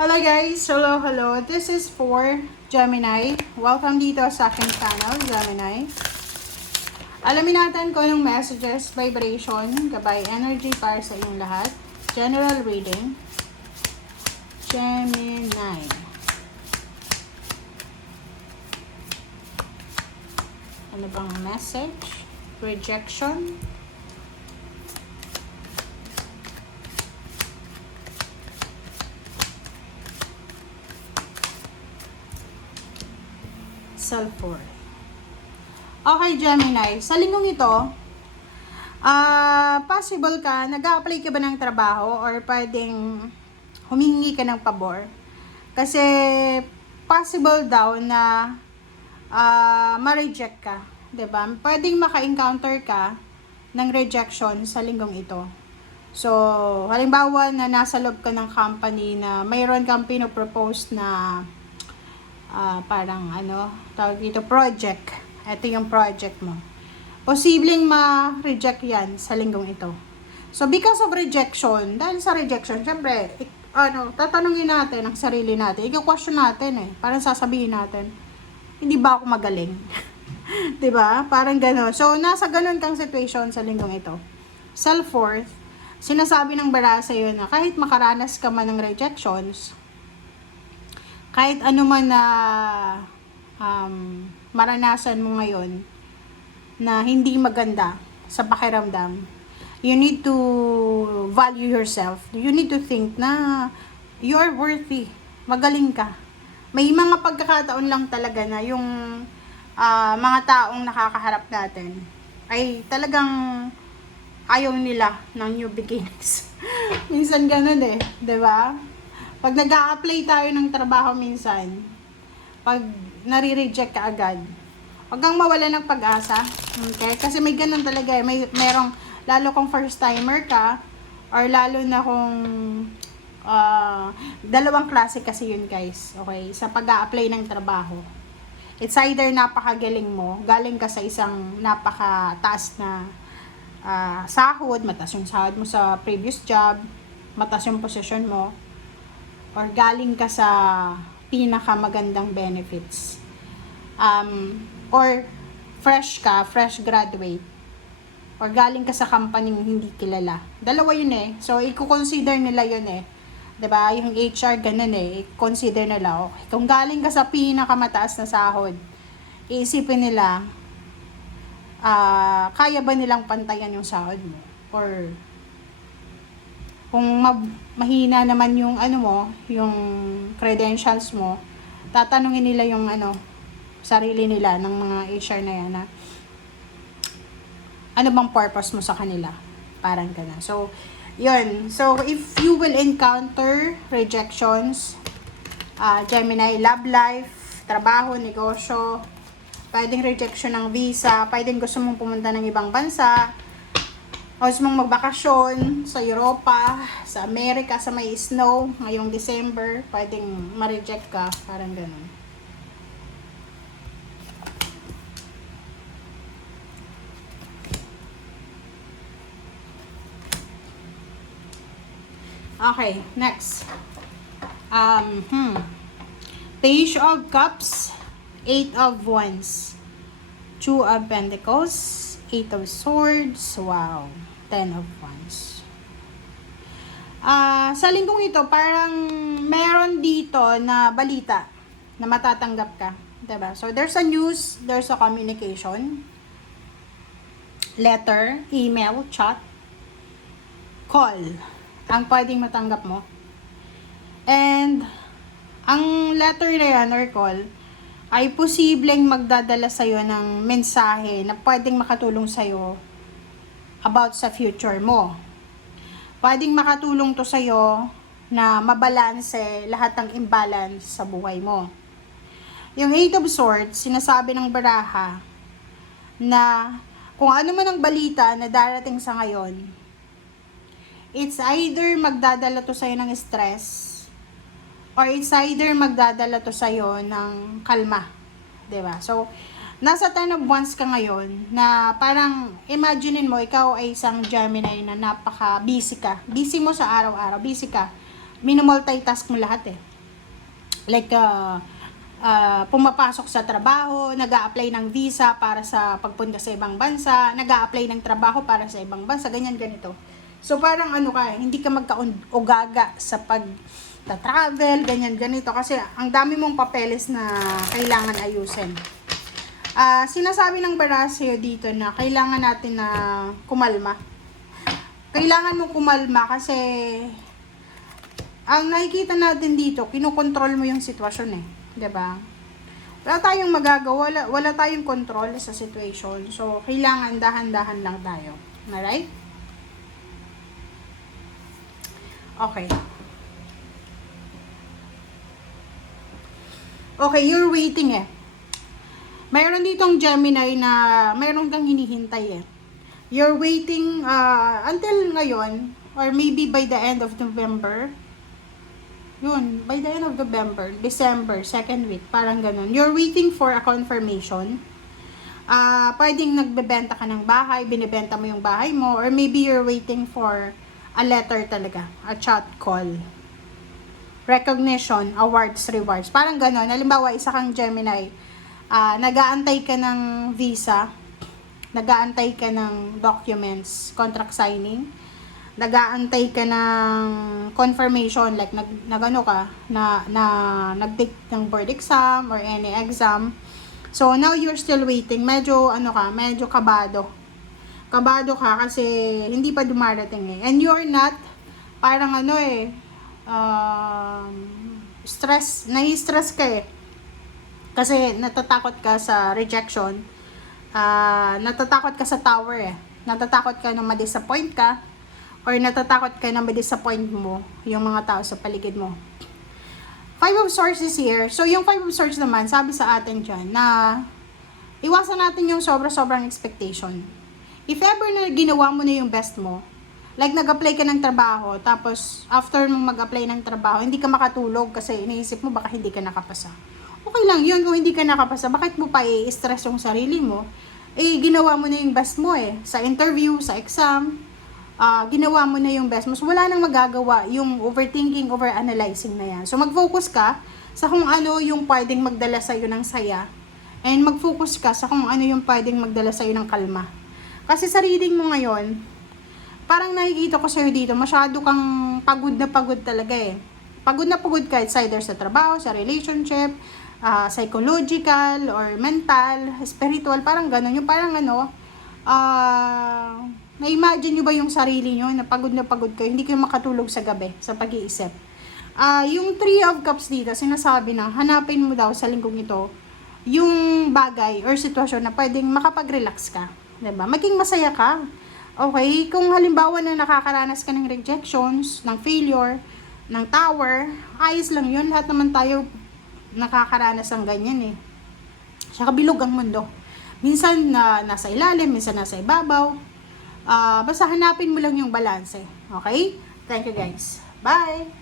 Hello guys! Hello! This is for Gemini. Welcome dito sa aking channel, Gemini. Alamin natin kung anong messages, vibration, gabay, energy para sa inyong lahat. General reading. Gemini. Ano bang message? Rejection. Self-worth. Okay, Gemini. Sa linggong ito, possible ka, nag-a-apply ka ba ng trabaho or pwedeng humingi ka ng pabor? Kasi possible daw na ma-reject ka. 'Di ba? Pwedeng maka-encounter ka ng rejection sa linggong ito. So, halimbawa na nasa loob ka ng company na mayroon kang pinopropose na parang tawag dito, project. Ito yung project mo. Posibleng ma-reject yan sa linggong ito. So, because of rejection, dahil sa rejection, syempre, tatanungin natin ang sarili natin. I-question natin Parang sasabihin natin, hindi ba ako magaling? 'Di ba? Parang gano'n. So, nasa gano'n kang situation sa linggong ito. Self-worth, sinasabi ng bara sa'yo na kahit makaranas ka man ng rejections, kahit ano man na maranasan mo ngayon na hindi maganda sa pakiramdam, you need to value yourself. You need to think na you are worthy. Magaling ka. May mga pagkakataon lang talaga na yung mga taong nakakaharap natin ay talagang ayaw nila ng new beginnings. Minsan ganun 'di ba? Pag nag-a-apply tayo ng trabaho minsan, pag nare-reject ka agad, huwag kang mawala ng pag-asa. Okay? Kasi may ganun talaga merong, lalo kung first timer ka, or lalo na kung dalawang klase kasi yun guys. Okay? Sa pag-a-apply ng trabaho. It's either napakagaling mo, galing ka sa isang napakataas na sahod, mataas yung sahod mo sa previous job, mataas yung posisyon mo, or galing ka sa pinakamagandang benefits. Or fresh graduate. Or galing ka sa company hindi kilala. Dalawa yun So, i-consider nila yun 'Di ba? Yung HR ganun i-consider nila. Okay. Kung galing ka sa pinakamataas na sahod, iisipin nila, kaya ba nilang pantayan yung sahod mo? Or kung mahina naman yung yung credentials mo, tatanungin nila yung sarili nila ng mga HR na yan ano bang purpose mo sa kanila? Parang ganun. So, yun. So, if you will encounter rejections, Gemini, love life, trabaho, negosyo, pwedeng rejection ng visa, pwedeng gusto mong pumunta ng ibang bansa, o gusto mong magbakasyon sa Europa, sa Amerika, sa may snow, ngayong December, pwedeng ma-reject ka, parang ganun. Okay, next. Page of Cups, 8 of Wands, 2 of Pentacles, 8 of Swords, wow, 10 of Wands. Sa linggong ito, parang meron dito na balita na matatanggap ka. Diba? So, there's a news, there's a communication, letter, email, chat, call, ang pwedeng matanggap mo. And, ang letter na yan or call, ay posibleng magdadala sa'yo ng mensahe na pwedeng makatulong sa'yo about sa future mo. Pwedeng makatulong to sa'yo na mabalanse lahat ng imbalance sa buhay mo. Yung 8 of Swords, sinasabi ng baraha na kung ano man ang balita na darating sa ngayon, it's either magdadala to sa'yo ng stress, or it's either magdadala to sa'yo ng kalma. 'Di ba? So, nasa 10 of Wands ka ngayon na parang imaginein mo, ikaw ay isang Gemini na napaka-busy ka. Busy mo sa araw-araw. Busy ka. Minumultitask mo lahat like pumapasok sa trabaho, nag-a-apply ng visa para sa pagpunta sa ibang bansa, nag-a-apply ng trabaho para sa ibang bansa, ganyan ganito. So parang ano ka, hindi ka magka-ugaga sa pag-travel, ganyan ganito kasi ang dami mong papeles na kailangan ayusin. Sinasabi ng Barasio dito na kailangan natin na kumalma. Kailangan mong kumalma kasi ang nakikita natin dito, kinokontrol mo yung sitwasyon eh. 'Di ba? Wala tayong magagawa, wala tayong control sa situation. So, kailangan dahan-dahan lang tayo. Alright? Okay. Okay, you're waiting eh. Mayroon ditong Gemini na mayroon kang hinihintay eh. You're waiting until ngayon or maybe by the end of November. Yun, by the end of November, December, second week, parang ganun. You're waiting for a confirmation. Pwedeng nagbebenta ka ng bahay, binibenta mo yung bahay mo, or maybe you're waiting for a letter talaga, a chat call. Recognition, awards, rewards. Parang ganun. Halimbawa, isa kang Gemini, nag-aantay ka ng visa, nag-aantay ka ng documents, contract signing, nag-aantay ka ng confirmation like nagano ka na nag-take ng board exam or any exam. So now you're still waiting. Medyo ano ka, medyo kabado. Kabado ka kasi hindi pa dumarating eh. And you're not parang ano eh stress, nai-stress ka eh. Kasi natatakot ka sa rejection. Natatakot ka sa tower eh. Natatakot ka na ma-disappoint ka. Or natatakot ka na ma-disappoint mo yung mga tao sa paligid mo. 5 of Swords is here. So, yung 5 of Swords naman, sabi sa atin dyan, na iwasan natin yung sobra-sobrang expectation. If ever na ginawa mo na yung best mo, like nag-apply ka ng trabaho, tapos after mong mag-apply ng trabaho, hindi ka makatulog kasi iniisip mo baka hindi ka nakapasa. Okay lang yun kung hindi ka nakapasa. Bakit mo pa i-stress yung sarili mo? Eh, ginawa mo na yung best mo eh. Sa interview, sa exam, ginawa mo na yung best mo. So, wala nang magagawa yung overthinking, overanalyzing na yan. So, mag-focus ka sa kung ano yung pwedeng magdala sa'yo ng saya. And mag-focus ka sa kung ano yung pwedeng magdala sa'yo ng kalma. Kasi sa reading mo ngayon, parang nakikita ko sa'yo dito, masyado kang pagod na pagod talaga eh. Pagod na pagod ka, it's either sa trabaho, sa relationship, psychological, or mental, spiritual, parang gano'n. Yung parang ano, na-imagine nyo ba yung sarili nyo na pagod kayo, hindi kayo makatulog sa gabi sa pag-iisip. Yung 3 of Cups dito, sinasabi na hanapin mo daw sa linggong ito yung bagay or sitwasyon na pwedeng makapag-relax ka. Diba? Maging masaya ka. Okay? Kung halimbawa na nakakaranas ka ng rejections, ng failure, ng tower, ayos lang yun. Lahat naman tayo nakakaranas ng ganyan eh. Siya kabilog ang mundo. Minsan nasa ilalim, minsan nasa ibabaw. Basta hanapin mo lang yung balance. Okay? Thank you guys. Bye!